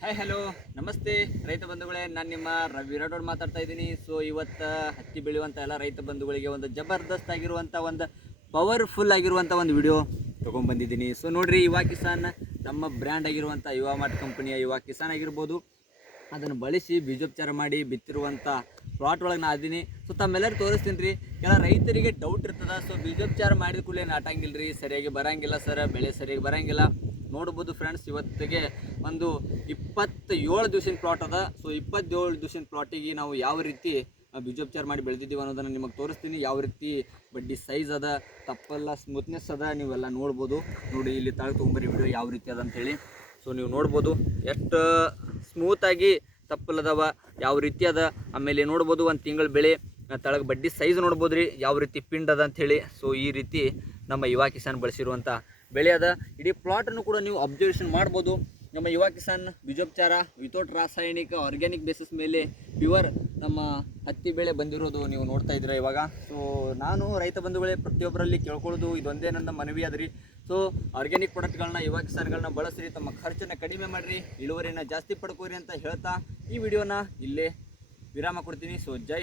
Hi hello ನಮಸ್ತೆ. ರೈತ ಬಂಧುಗಳೇ, ನಾನು ನಿಮ್ಮ ರವಿ ಮಾತಾಡ್ತಾ ಇದ್ದೀನಿ. ಸೊ ಇವತ್ತು ಹತ್ತಿ ಬೆಳೆಯುವಂಥ ಎಲ್ಲ ರೈತ ಬಂಧುಗಳಿಗೆ ಒಂದು ಜಬರ್ದಸ್ತ್ ಆಗಿರುವಂಥ ಒಂದು ಪವರ್ಫುಲ್ ಆಗಿರುವಂಥ ಒಂದು ವಿಡಿಯೋ ತೊಗೊಂಡ್ಬಂದಿದ್ದೀನಿ. ಸೊ ನೋಡಿರಿ, ಯುವ ಕಿಸಾನ್ ನಮ್ಮ ಬ್ರ್ಯಾಂಡ್ ಆಗಿರುವಂಥ ಯುವ ಮಾರ್ಟ್ ಕಂಪನಿಯ ಯುವ ಕಿಸಾನ್ ಆಗಿರ್ಬೋದು. ಅದನ್ನು ಬಳಸಿ ಬೀಜೋಪಚಾರ ಮಾಡಿ ಬಿತ್ತಿರುವಂಥ ಪ್ಲಾಟ್ ಒಳಗೆ ನಾ ಅದೀನಿ ಸೊ ತಮ್ಮೆಲ್ಲರೂ ತೋರಿಸ್ತೀನಿ ರೀ. ಕೆಲ ರೈತರಿಗೆ ಡೌಟ್ ಇರ್ತದೆ. ಸೊ ಬೀಜೋಪಚಾರ ಮಾಡಿದ ಕೂಡಲೇ ನಾಟಂಗಿಲ್ಲ ರೀ ಸರಿಯಾಗಿ ಬರಂಗಿಲ್ಲ ಸರ್ ಬೆಳೆ ಸರಿಯಾಗಿ ಬರಂಗಿಲ್ಲ. ನೋಡ್ಬೋದು ಫ್ರೆಂಡ್ಸ್ ಇವತ್ತಿಗೆ ಒಂದು ಇಪ್ಪತ್ತೇಳು ದಿವಸಿನ ಪ್ಲಾಟ್ ಅದ. ಸೊ ಇಪ್ಪತ್ತೇಳು ದಿವಸಿನ ಪ್ಲಾಟಿಗೆ ನಾವು ಯಾವ ರೀತಿ ಬೀಜೋಪಚಾರ ಮಾಡಿ ಬೆಳೆದಿದ್ದೀವಿ ಅನ್ನೋದನ್ನು ನಿಮಗೆ ತೋರಿಸ್ತೀನಿ. ಯಾವ ರೀತಿ ಬಡ್ಡಿ ಸೈಜ್ ಅದ, ತಪ್ಪೆಲ್ಲ ಸ್ಮೂತ್ನೆಸ್ ಅದ, ನೀವೆಲ್ಲ ನೋಡ್ಬೋದು. ನೋಡಿ, ಇಲ್ಲಿ ತಳಗೆ ತೊಗೊಂಬರಿ ವಿಡಿಯೋ ಯಾವ ರೀತಿ ಅದ ಅಂತೇಳಿ. ಸೊ ನೀವು ನೋಡ್ಬೋದು, ಎಷ್ಟು ಸ್ಮೂತಾಗಿ ತಪ್ಪಲ್ಲದವ, ಯಾವ ರೀತಿ ಅದ. ಆಮೇಲೆ ನೋಡ್ಬೋದು, ಒಂದು ತಿಂಗಳ ಬೆಳೆ ತಳಗೆ ಬಡ್ಡಿ ಸೈಜ್ ನೋಡ್ಬೋದು ರೀ ಯಾವ ರೀತಿ ಪಿಂಡ್ ಅದ ಅಂಥೇಳಿ ಸೊ ಈ ರೀತಿ ನಮ್ಮ ಯುವ ಕಿಸಾನ್ ಬಳಸಿರುವಂಥ ಬೆಳೆ ಅದ ಇಡೀ ಪ್ಲಾಟನ್ನು ಕೂಡ ನೀವು ಅಬ್ಸರ್ವೇಷನ್ ಮಾಡ್ಬೋದು. ನಮ್ಮ ಯುವ ಕಿಸಾನ್ ಬೀಜೋಪಚಾರ ವಿತೌಟ್ ರಾಸಾಯನಿಕ ಆರ್ಗ್ಯಾನಿಕ್ ಬೇಸಿಸ್ ಮೇಲೆ ಪ್ಯೂರ್ ನಮ್ಮ ಹತ್ತಿ ಬೆಳೆ ಬಂದಿರೋದು ನೀವು ನೋಡ್ತಾ ಇದ್ದೀರಾ ಇವಾಗ. ಸೊ ನಾನು ರೈತ ಬಂಧುಗಳೇ ಪ್ರತಿಯೊಬ್ಬರಲ್ಲಿ ಕೇಳ್ಕೊಳ್ಳೋದು ಇದೊಂದೇ ನನ್ನ ಮನವಿ ಆದ್ರಿ. ಸೊ ಆರ್ಗ್ಯಾನಿಕ್ ಪ್ರಾಡಕ್ಟ್ಗಳನ್ನ ಯುವ ಕಿಸಾನ್ಗಳನ್ನ ಬಳಸ್ರಿ, ತಮ್ಮ ಖರ್ಚನ್ನು ಕಡಿಮೆ ಮಾಡಿರಿ ಇಳುವರಿನ ಜಾಸ್ತಿ ಪಡ್ಕೋರಿ ಅಂತ ಹೇಳ್ತಾ ಈ ವಿಡಿಯೋನ ಇಲ್ಲೇ ವಿರಾಮ ಕೊಡ್ತೀನಿ. ಸೊ ಜೈ